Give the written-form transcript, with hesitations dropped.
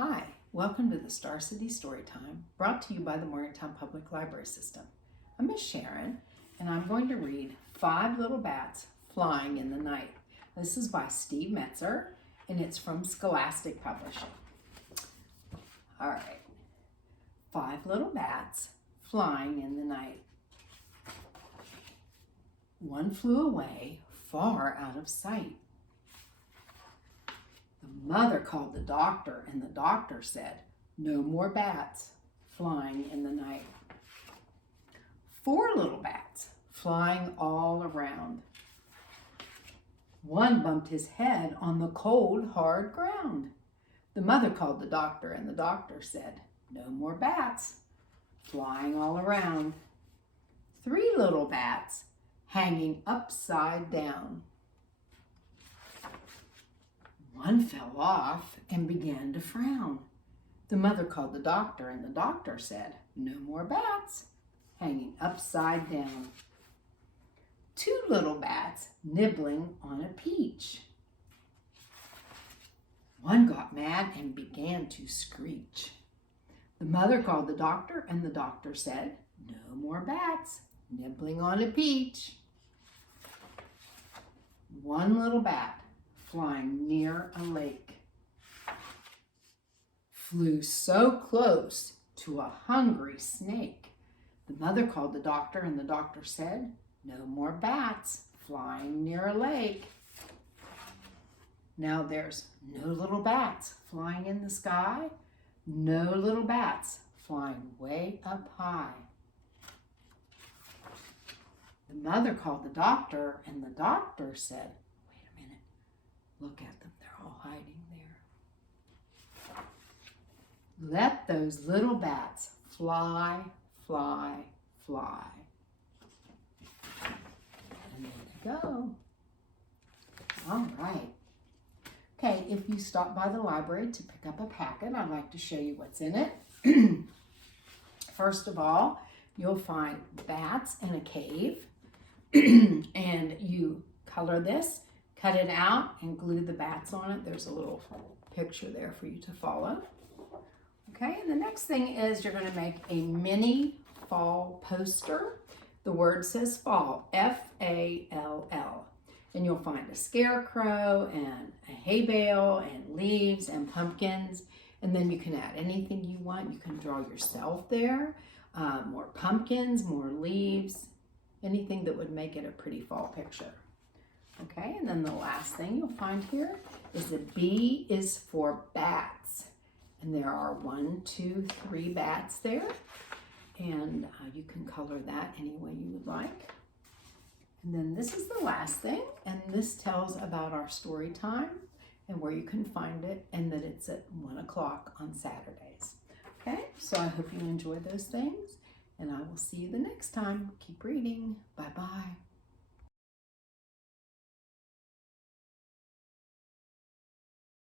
Hi, welcome to the Star City Storytime, brought to you by the Morgantown Public Library System. I'm Miss Sharon, and I'm going to read 5 Little Bats Flying in the Night. This is by Steve Metzger, and it's from Scholastic Publishing. All right, 5 little bats flying in the night. One flew away, far out of sight. The mother called the doctor, and the doctor said, "No more bats flying in the night." 4 little bats flying all around. One bumped his head on the cold, hard ground. The mother called the doctor, and the doctor said, "No more bats flying all around." 3 little bats hanging upside down. One fell off and began to frown. The mother called the doctor, and the doctor said, "No more bats hanging upside down." 2 little bats nibbling on a peach. One got mad and began to screech. The mother called the doctor, and the doctor said, "No more bats nibbling on a peach." 1 little bat flying near a lake flew so close to a hungry snake. The mother called the doctor, and the doctor said, "No more bats flying near a lake." Now there's no little bats flying in the sky, no little bats flying way up high. The mother called the doctor, and the doctor said, "Wait a minute, look at them, they're all hiding there. Let those little bats fly, fly, fly." And there they go. All right. Okay, if you stop by the library to pick up a packet, I'd like to show you what's in it. First of all, you'll find bats in a cave. And you color this, cut it out, and glue the bats on it. There's a little picture there for you to follow. Okay, and the next thing is you're going to make a mini fall poster. The word says fall, F-A-L-L. And you'll find a scarecrow and a hay bale and leaves and pumpkins. And then you can add anything you want. You can draw yourself there, more pumpkins, more leaves, anything that would make it a pretty fall picture. Okay, and then the last thing you'll find here is the B is for bats. And there are 1, 2, 3 bats there. And you can color that any way you would like. And then this is the last thing, and this tells about our story time and where you can find it, and that it's at 1 o'clock on Saturdays. Okay, so I hope you enjoy those things, and I will see you the next time. Keep reading. Bye-bye.